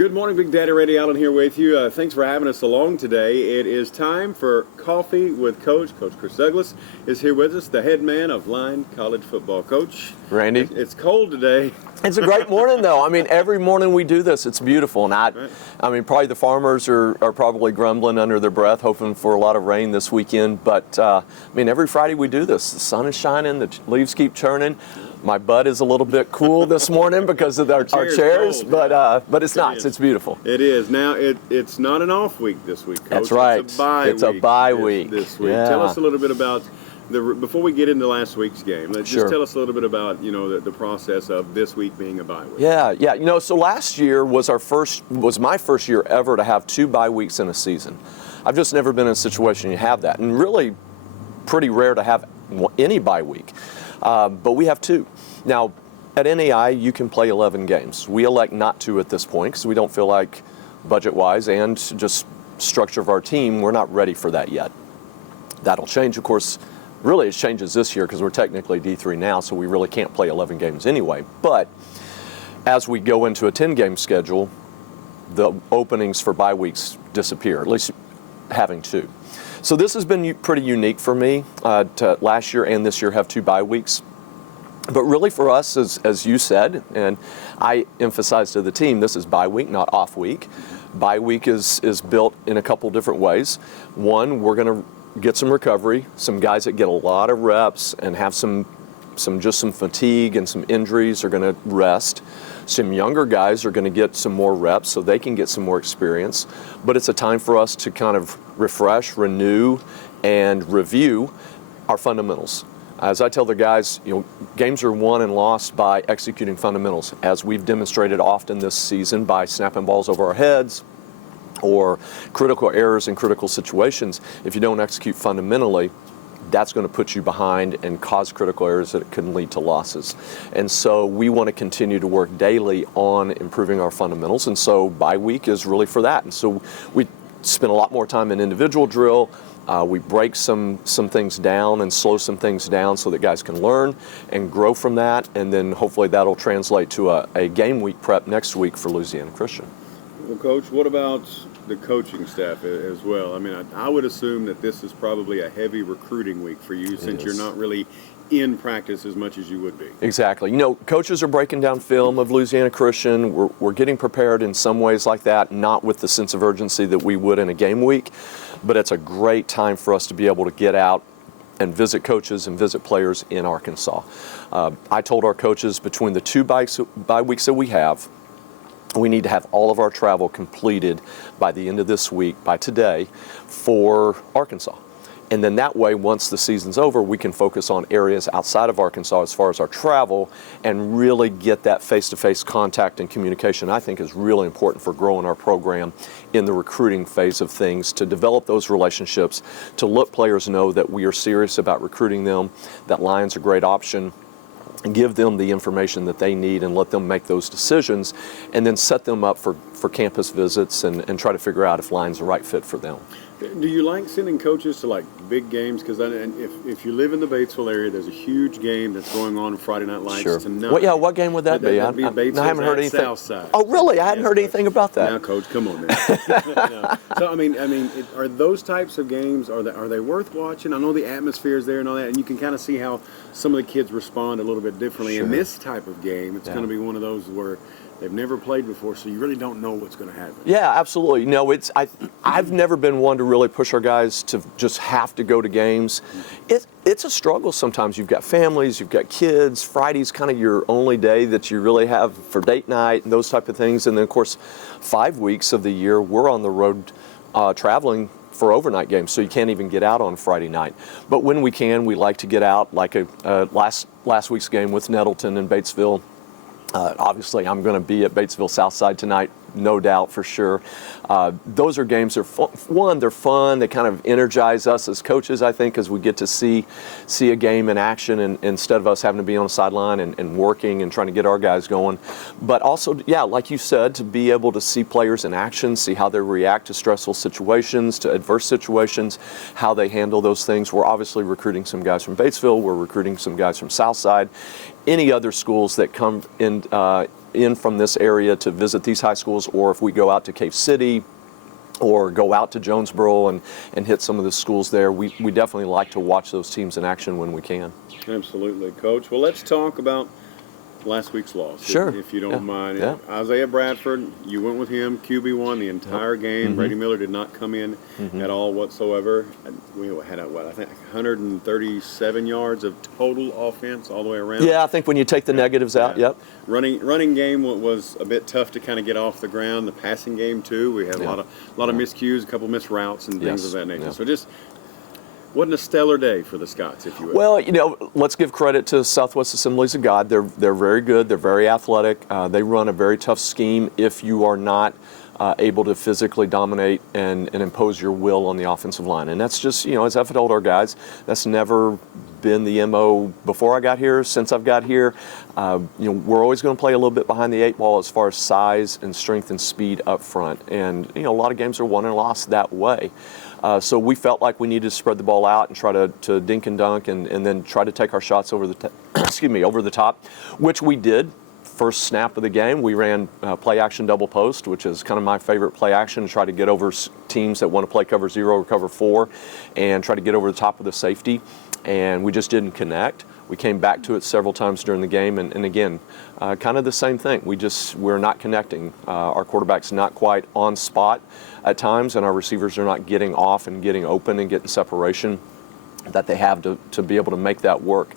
Good morning, Big Daddy Randy Allen here with you. Thanks for having us along today. It is time for Coffee with Coach. Coach Chris Douglas is here with us, the head man of Line College Football. Coach, Randy, it's cold today. it's a great morning, though. I mean, every morning we do this. It's beautiful. And I mean, probably the farmers are probably grumbling under their breath, hoping for a lot of rain this weekend. But, I mean, every Friday we do this. The sun is shining. The leaves keep turning. My butt is a little bit cool this morning because of our chairs, cold, but it's nice. It's beautiful. It is. Now, it's not an off week this week, Coach. That's right. It's a bye week. This week. Yeah. Tell us a little bit about before we get into last week's game. Let's just tell us a little bit about the process of this week being a bye week. Yeah. So last year was my first year ever to have 2 bye weeks in a season. I've just never been in a situation you have that, and really pretty rare to have any bye week. But we have 2. Now, at NAI, you can play 11 games. We elect not to at this point because we don't feel like, budget-wise and just structure of our team, we're not ready for that yet. That'll change, of course. Really, it changes this year because we're technically D3 now, so we really can't play 11 games anyway. But as we go into a 10-game schedule, the openings for bye weeks disappear, at least having 2. So this has been pretty unique for me to last year and this year have 2 bye weeks. But really for us, as you said, and I emphasized to the team, this is bye week, not off week. Bye week is built in a couple different ways. One, we're going to get some recovery, some guys that get a lot of reps and have some fatigue and some injuries are going to rest. Some younger guys are going to get some more reps so they can get some more experience. But it's a time for us to kind of refresh, renew, and review our fundamentals. As I tell the guys, games are won and lost by executing fundamentals, as we've demonstrated often this season by snapping balls over our heads or critical errors in critical situations. If you don't execute fundamentally, that's going to put you behind and cause critical errors that can lead to losses. And so we want to continue to work daily on improving our fundamentals. And so bye week is really for that. And so we spend a lot more time in individual drill. We break some things down and slow some things down so that guys can learn and grow from that. And then hopefully that'll translate to a game week prep next week for Louisiana Christian. Well, Coach, what about the coaching staff as well? I mean, I would assume that this is probably a heavy recruiting week for you since you're not really in practice as much as you would be. Exactly. Coaches are breaking down film of Louisiana Christian. We're getting prepared in some ways like that, not with the sense of urgency that we would in a game week, but it's a great time for us to be able to get out and visit coaches and visit players in Arkansas. I told our coaches between the 2 bye weeks that we have, we need to have all of our travel completed by the end of this week, by today, for Arkansas. And then that way, once the season's over, we can focus on areas outside of Arkansas as far as our travel and really get that face-to-face contact and communication. I think is really important for growing our program in the recruiting phase of things, to develop those relationships, to let players know that we are serious about recruiting them, that Lion's a great option, and give them the information that they need and let them make those decisions, and then set them up for campus visits and try to figure out if Lion's the right fit for them. Do you like sending coaches to like big games? Because if you live in the Batesville area, there's a huge game that's going on Friday Night Lights tonight. What game would that be? That'd be Batesville, I haven't heard anything. Southside. Oh, really? I hadn't heard anything about that. Now, Coach, come on now. No. So I mean, are those types of games are they worth watching? I know the atmosphere is there and all that, and you can kind of see how some of the kids respond a little bit differently. In this type of game, it's going to be one of those where they've never played before, so you really don't know what's going to happen. Yeah, absolutely. No, I've never been one to really push our guys to just have to go to games. It's a struggle sometimes. You've got families, you've got kids. Friday's kind of your only day that you really have for date night and those type of things. And then, of course, 5 weeks of the year, we're on the road traveling for overnight games, so you can't even get out on Friday night. But when we can, we like to get out, like last week's game with Nettleton and Batesville. Obviously, I'm going to be at Batesville Southside tonight, no doubt for sure. Those are games that are they're fun. They kind of energize us as coaches, I think, as we get to see a game in action, and instead of us having to be on the sideline and working and trying to get our guys going. But also, yeah, like you said, to be able to see players in action, see how they react to stressful situations, to adverse situations, how they handle those things. We're obviously recruiting some guys from Batesville. We're recruiting some guys from Southside. Any other schools that come in in from this area to visit these high schools, or if we go out to Cave City or go out to Jonesboro and hit some of the schools there, we definitely like to watch those teams in action when we can. Absolutely, Coach. Well, let's talk about last week's loss, Sure. if you don't mind. Yeah. Isaiah Bradford, you went with him. QB1 the entire game. Brady Miller did not come in at all whatsoever. We had, I think 137 yards of total offense all the way around. Yeah, I think when you take the negatives out, yep. Running game was a bit tough to kind of get off the ground. The passing game too. We had a lot of miscues, a couple missed routes and things of that nature. Yeah. So just wasn't a stellar day for the Scots, if you will. Well, let's give credit to Southwest Assemblies of God. They're very good. They're very athletic. They run a very tough scheme if you are not able to physically dominate and impose your will on the offensive line. And that's just, as I've told our guys, that's never been the MO before I got here. Since I've got here, we're always going to play a little bit behind the eight ball as far as size and strength and speed up front. And, a lot of games are won and lost that way. So we felt like we needed to spread the ball out and try to dink and dunk and then try to take our shots over the top, which we did. First snap of the game, we ran play action double post, which is kind of my favorite play action, to try to get over teams that want to play cover 0 or cover 4 and try to get over the top of the safety. And we just didn't connect. We came back to it several times during the game, and again, kind of the same thing. We're not connecting. Our quarterback's not quite on spot at times, and our receivers are not getting off and getting open and getting separation that they have to be able to make that work.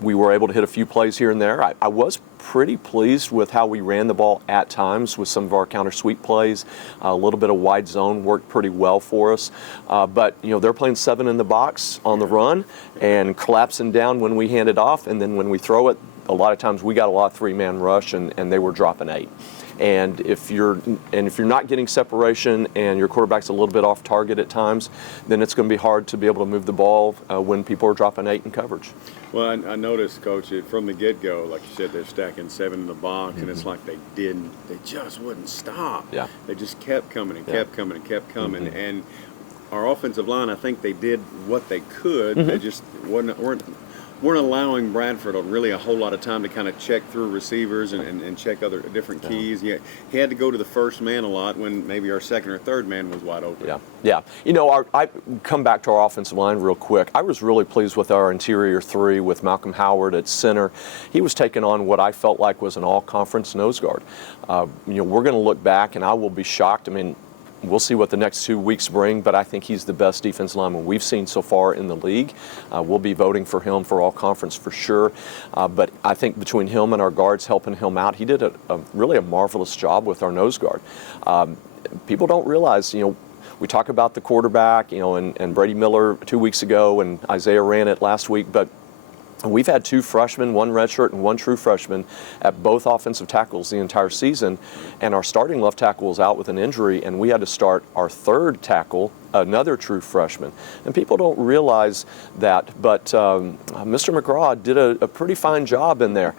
We were able to hit a few plays here and there. I was pretty pleased with how we ran the ball at times with some of our counter sweep plays. A little bit of wide zone worked pretty well for us. But they're playing 7 in the box on the run and collapsing down when we hand it off, and then when we throw it, a lot of times we got a lot of 3-man rush and they were dropping 8. And if you're not getting separation and your quarterback's a little bit off target at times, then it's going to be hard to be able to move the ball when people are dropping 8 in coverage. Well, I noticed, Coach, from the get-go, like you said, they're stacking 7 in the box, and it's like they just wouldn't stop. Yeah. They just kept coming and kept coming and kept coming. And our offensive line, I think they did what they could. They just weren't allowing Bradford really a whole lot of time to kind of check through receivers and check other different keys. He had to go to the first man a lot when maybe our second or third man was wide open. Yeah. I come back to our offensive line real quick. I was really pleased with our interior 3 with Malcolm Howard at center. He was taking on what I felt like was an all-conference nose guard. We're going to look back, and I will be shocked. We'll see what the next 2 weeks bring, but I think he's the best defensive lineman we've seen so far in the league. We'll be voting for him for all conference for sure. But I think between him and our guards helping him out, he did really a marvelous job with our nose guard. People don't realize, we talk about the quarterback, and Brady Miller 2 weeks ago, and Isaiah ran it last week, but we've had 2 freshmen, 1 redshirt, and 1 true freshman at both offensive tackles the entire season, and our starting left tackle was out with an injury, and we had to start our 3rd tackle, another true freshman. And people don't realize that, but Mr. McGraw did a pretty fine job in there.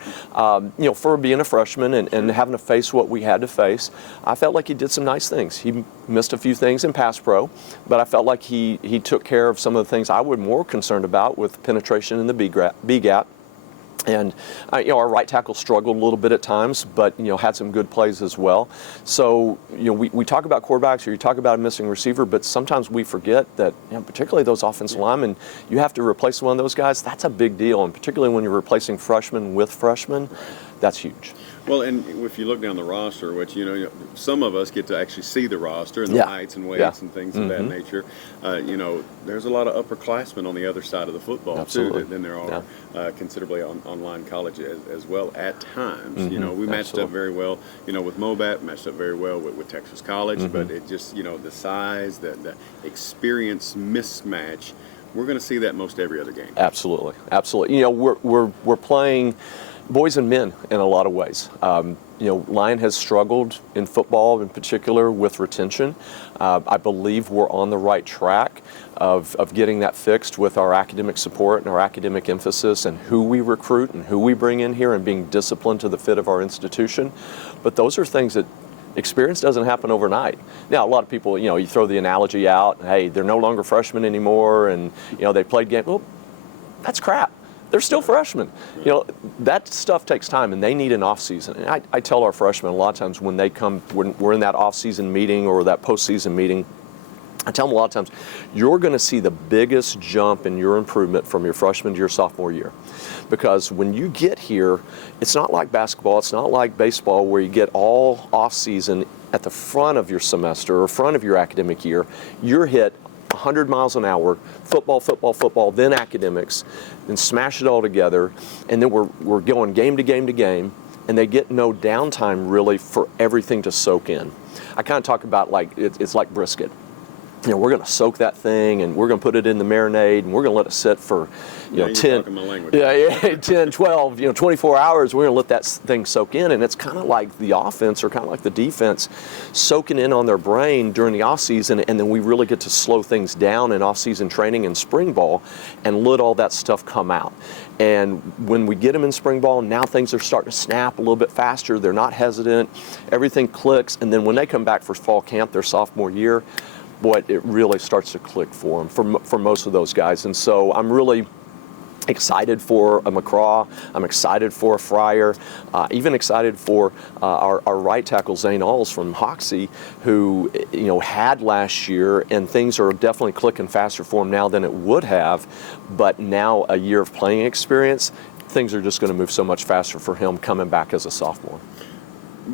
For being a freshman and having to face what we had to face, I felt like he did some nice things. He missed a few things in pass pro, but I felt like he took care of some of the things I was more concerned about with penetration in the B gap. And our right tackle struggled a little bit at times, but had some good plays as well. So we talk about quarterbacks, or you talk about a missing receiver, but sometimes we forget that particularly those offensive linemen, you have to replace one of those guys. That's a big deal, and particularly when you're replacing freshmen with freshmen, that's huge. Well, and if you look down the roster, which some of us get to actually see the roster and the heights and weights and things of that nature. There's a lot of upperclassmen on the other side of the football too than there are considerably online college as well at times. We matched up very well. With Mobat, matched up very well with Texas College, but it just the size, the experience mismatch. We're going to see that most every other game. Absolutely. We're playing boys and men in a lot of ways. Lyon has struggled in football in particular with retention. I believe we're on the right track of getting that fixed with our academic support and our academic emphasis and who we recruit and who we bring in here and being disciplined to the fit of our institution. But those are things that experience doesn't happen overnight. Now, a lot of people, you throw the analogy out, hey, they're no longer freshmen anymore and, they played games. Well, that's crap. they're still freshmen. That stuff takes time, and they need an off season. And I tell our freshmen a lot of times when they come, when we're in that off season meeting or that postseason meeting, I tell them a lot of times, you're going to see the biggest jump in your improvement from your freshman to your sophomore year. Because when you get here, it's not like basketball, it's not like baseball where you get all off season at the front of your semester or front of your academic year. You're hit 100 miles an hour, football, then academics, then smash it all together, and then we're going game to game to game, and they get no downtime really for everything to soak in. I kind of talk about like it's like brisket. We're going to soak that thing, and we're going to put it in the marinade, and we're going to let it sit for, 10, 10, 12, 24 hours. We're going to let that thing soak in, and it's kind of like the offense or kind of like the defense soaking in on their brain during the off season, and then we really get to slow things down in off season training and spring ball and let all that stuff come out. And when we get them in spring ball, now things are starting to snap a little bit faster. They're not hesitant. Everything clicks, and then when they come back for fall camp, their sophomore year, boy, it really starts to click for them, for most of those guys. And so I'm really excited for a McCraw. I'm excited for a Fryer. Even excited for our right tackle, Zane Alls from Hoxie, who had last year, and things are definitely clicking faster for him now than it would have. But now a year of playing experience, things are just going to move so much faster for him coming back as a sophomore.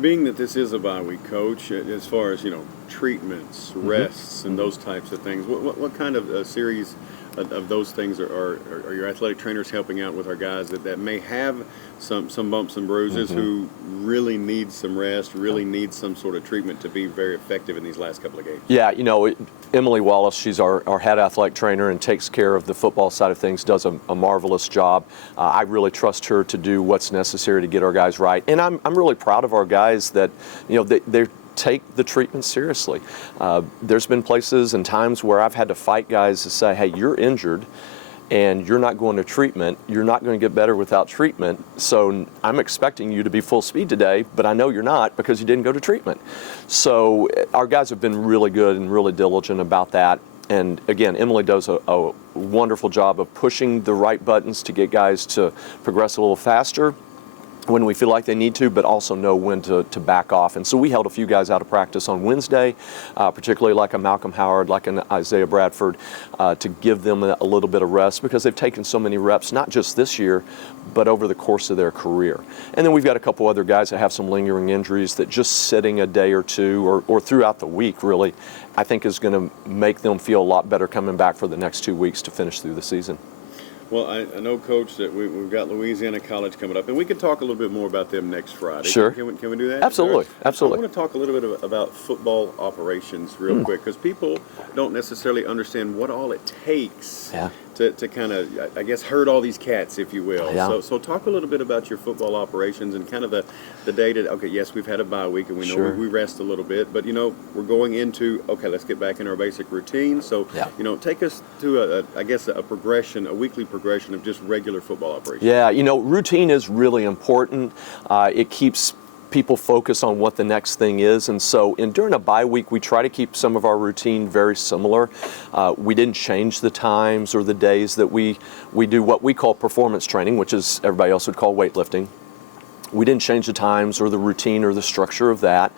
Being that this is a bye week, Coach, as far as treatments, rests, and those types of things, what kind of a series of those things are your athletic trainers helping out with our guys that may have some bumps and bruises, who really need some rest, really need some sort of treatment to be very effective in these last couple of games? Yeah, Emily Wallace, she's our head athletic trainer and takes care of the football side of things, does a marvelous job. I really trust her to do what's necessary to get our guys right. And I'm really proud of our guys that, they take the treatment seriously. There's been places and times where I've had to fight guys to say, hey, you're injured and you're not going to treatment. You're not going to get better without treatment. So I'm expecting you to be full speed today, but I know you're not because you didn't go to treatment. So our guys have been really good and really diligent about that. And again, Emily does a wonderful job of pushing the right buttons to get guys to progress a little faster when we feel like they need to, but also know when to back off. And so we held a few guys out of practice on Wednesday, particularly like a Malcolm Howard, like an Isaiah Bradford, to give them a little bit of rest because they've taken so many reps, not just this year, but over the course of their career. And then we've got a couple other guys that have some lingering injuries that just sitting a day or two or throughout the week really, I think is going to make them feel a lot better coming back for the next 2 weeks to finish through the season. Well, I know, Coach, that we've got Louisiana College coming up, and we can talk a little bit more about them next Friday. Sure. Can we do that? Absolutely. Absolutely. I want to talk a little bit about football operations real quick, because people don't necessarily understand what all it takes to kind of, I guess, herd all these cats, if you will. Yeah. So talk a little bit about your football operations and kind of the day to, okay, yes, we've had a bye week, and we know we rest a little bit, but, we're going into, okay, let's get back in our basic routine. So, take us to, a progression, a weekly progression of just regular football operations. Yeah, routine is really important. It keeps people focus on what the next thing is, and so during a bye week we try to keep some of our routine very similar. We didn't change the times or the days that we do what we call performance training, which is everybody else would call weightlifting. We didn't change the times or the routine or the structure of that.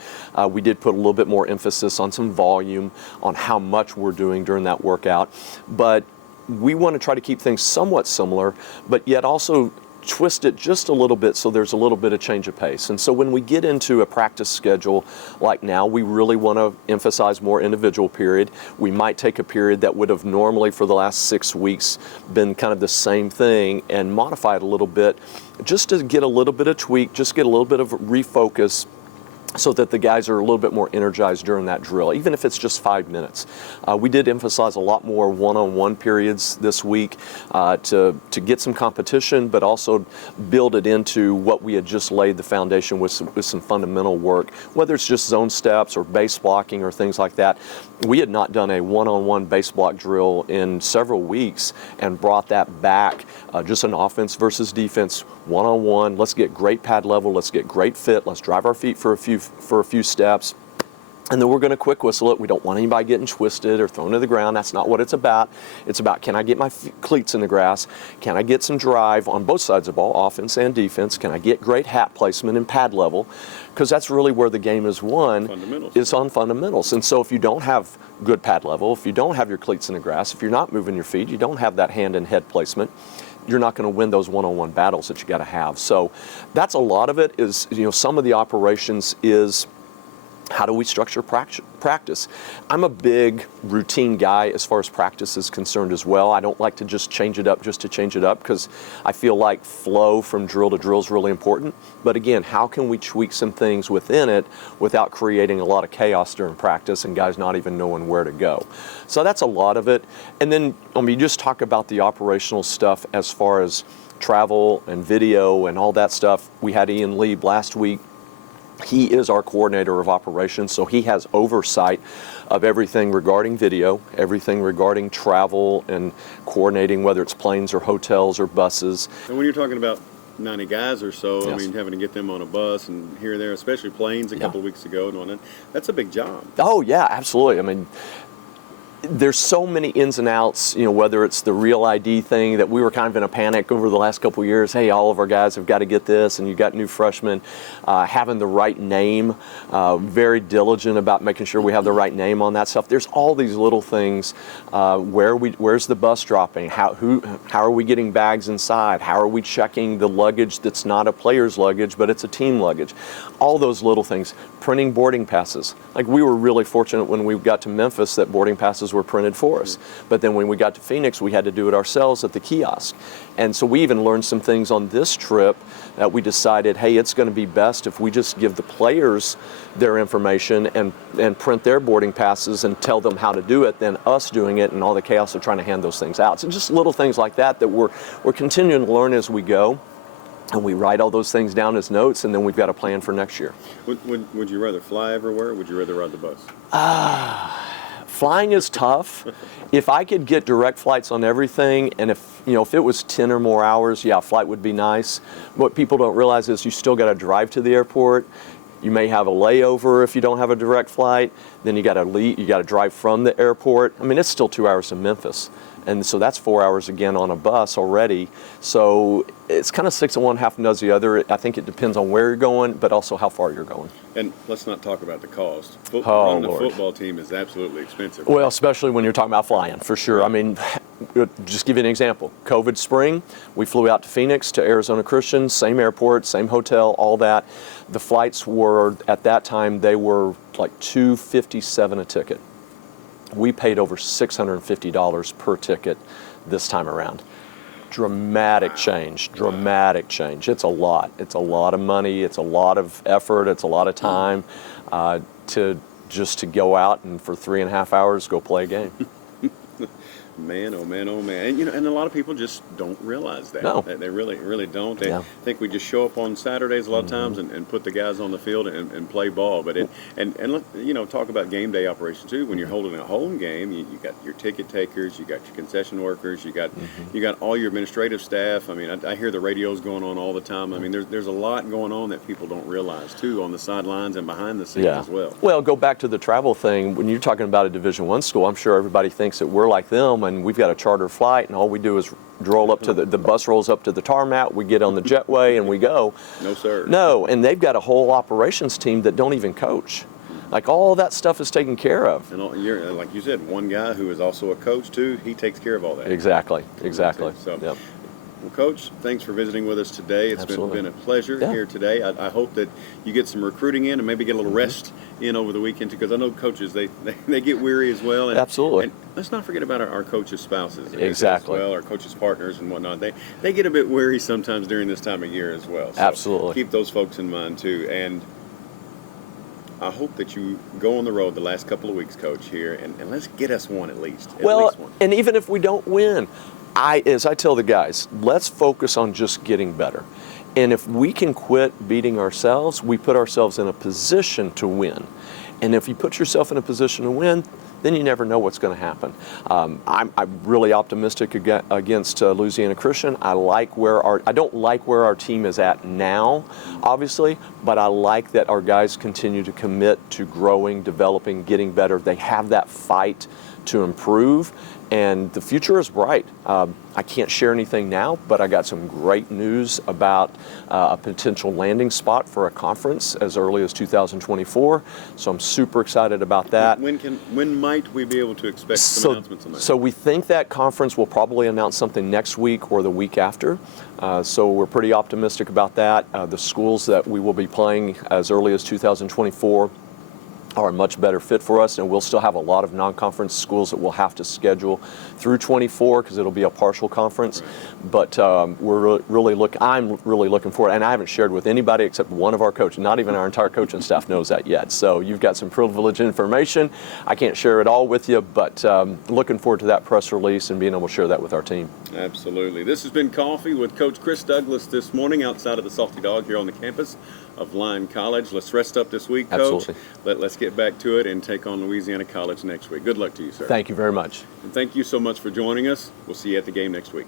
We did put a little bit more emphasis on some volume, on how much we're doing during that workout, but we want to try to keep things somewhat similar, but yet also twist it just a little bit so there's a little bit of change of pace. And so when we get into a practice schedule like now, we really want to emphasize more individual period. We might take a period that would have normally for the last 6 weeks been kind of the same thing and modify it a little bit just to get a little bit of tweak, just get a little bit of refocus, so that the guys are a little bit more energized during that drill, even if it's just 5 minutes. We did emphasize a lot more one-on-one periods this week to get some competition, but also build it into what we had just laid the foundation with some fundamental work, whether it's just zone steps or base blocking or things like that. We had not done a one-on-one base block drill in several weeks and brought that back, just an offense versus defense, one-on-one. Let's get great pad level, let's get great fit, let's drive our feet for a few steps, And then we're going to quick whistle it. We don't want anybody getting twisted or thrown to the ground. That's not what it's about. It's about, can I get my cleats in the grass? Can I get some drive on both sides of the ball, offense and defense? Can I get great hat placement and pad level? Because that's really where the game is won, is on fundamentals. And so if you don't have good pad level, if you don't have your cleats in the grass, if you're not moving your feet, you don't have that hand and head placement, you're not going to win those one-on-one battles that you got to have. So that's a lot of it. Is, some of the operations is, how do we structure practice? I'm a big routine guy as far as practice is concerned as well. I don't like to just change it up just to change it up, because I feel like flow from drill to drill is really important. But again, how can we tweak some things within it without creating a lot of chaos during practice and guys not even knowing where to go? So that's a lot of it. And then, you just talk about the operational stuff as far as travel and video and all that stuff. We had Ian Lieb last week. He is our coordinator of operations, so he has oversight of everything regarding video, everything regarding travel and coordinating, whether it's planes or hotels or buses. And when you're talking about 90 guys or so, Yes. I mean, having to get them on a bus and here and there, especially planes a couple of weeks ago and whatnot, that's a big job. Oh, yeah, absolutely. I mean, there's so many ins and outs, whether it's the real ID thing that we were kind of in a panic over the last couple of years. Hey, all of our guys have got to get this, and you got new freshmen. Having the right name, very diligent about making sure we have the right name on that stuff. There's all these little things. Where's the bus dropping? How are we getting bags inside? How are we checking the luggage that's not a player's luggage, but it's a team luggage? All those little things. Printing boarding passes. Like, we were really fortunate when we got to Memphis that boarding passes were printed for us. But then when we got to Phoenix, we had to do it ourselves at the kiosk. And so we even learned some things on this trip that we decided, hey, it's going to be best if we just give the players their information and print their boarding passes and tell them how to do it than us doing it and all the chaos of trying to hand those things out. So just little things like that we're continuing to learn as we go. And we write all those things down as notes, and then we've got a plan for next year. Would you rather fly everywhere, or would you rather ride the bus? Flying is tough. If I could get direct flights on everything, and if it was 10 or more hours, yeah, flight would be nice. What people don't realize is you still got to drive to the airport. You may have a layover if you don't have a direct flight. Then you got to drive from the airport. I mean, it's still 2 hours to Memphis. And so that's 4 hours again on a bus already. So it's kind of six of one, half a dozen the other. I think it depends on where you're going, but also how far you're going. And let's not talk about the cost. Lord. The football team is absolutely expensive. Well, especially when you're talking about flying, for sure. I mean, just give you an example. COVID spring, we flew out to Phoenix, to Arizona Christian, same airport, same hotel, all that. The flights were, at that time, they were like $257 a ticket. We paid over $650 per ticket this time around. Dramatic change. It's a lot. It's a lot of money. It's a lot of effort. It's a lot of time to go out and for 3.5 hours go play a game. Man, oh man, oh man. And a lot of people just don't realize that. No. They really don't. They Yeah. think we just show up on Saturdays a lot of times and put the guys on the field and play ball. But talk about game day operations too. When you're holding a home game, you got your ticket takers, you got your concession workers, you got all your administrative staff. I mean, I hear the radios going on all the time. I mean, there's a lot going on that people don't realize too on the sidelines and behind the scenes as well. Well, go back to the travel thing. When you're talking about a Division I school, I'm sure everybody thinks that we're like them and we've got a charter flight and all we do is roll up to the bus rolls up to the tarmac, we get on the jetway and we go. No, sir. No, and they've got a whole operations team that don't even coach. Like, all that stuff is taken care of. And you're, like you said, one guy who is also a coach too, he takes care of all that. Exactly. So, Yep. Well, Coach, thanks for visiting with us today. It's been a pleasure here today. I hope that you get some recruiting in and maybe get a little rest in over the weekend, because I know coaches, they get weary as well. And, Absolutely. And let's not forget about our coaches' spouses Exactly. as well, our coaches' partners and whatnot. They get a bit weary sometimes during this time of year as well. So Absolutely. keep those folks in mind too. And I hope that you go on the road the last couple of weeks, Coach, here, and let's get us one at least. At least one. And even if we don't win, as I tell the guys, let's focus on just getting better. And if we can quit beating ourselves, we put ourselves in a position to win. And if you put yourself in a position to win, then you never know what's going to happen. I'm really optimistic against Louisiana Christian. I don't like where our team is at now, obviously, but I like that our guys continue to commit to growing, developing, getting better. They have that fight to improve, and the future is bright. I can't share anything now, but I got some great news about a potential landing spot for a conference as early as 2024. So I'm super excited about that. When might we be able to expect some announcements on that? So we think that conference will probably announce something next week or the week after. So we're pretty optimistic about that. The schools that we will be playing as early as 2024 are a much better fit for us, and we'll still have a lot of non-conference schools that we'll have to schedule through 24 because it'll be a partial conference. Right. But I'm really looking forward, and I haven't shared with anybody except one of our coaches. Not even our entire coaching staff knows that yet. So you've got some privileged information. I can't share it all with you, but looking forward to that press release and being able to share that with our team. Absolutely. This has been Coffee with Coach Chris Douglas this morning outside of the Salty Dog here on the campus of Lyon College. Let's rest up this week, Coach. Absolutely. Let's get back to it and take on Louisiana College next week. Good luck to you, sir. Thank you very much. And thank you so much for joining us. We'll see you at the game next week.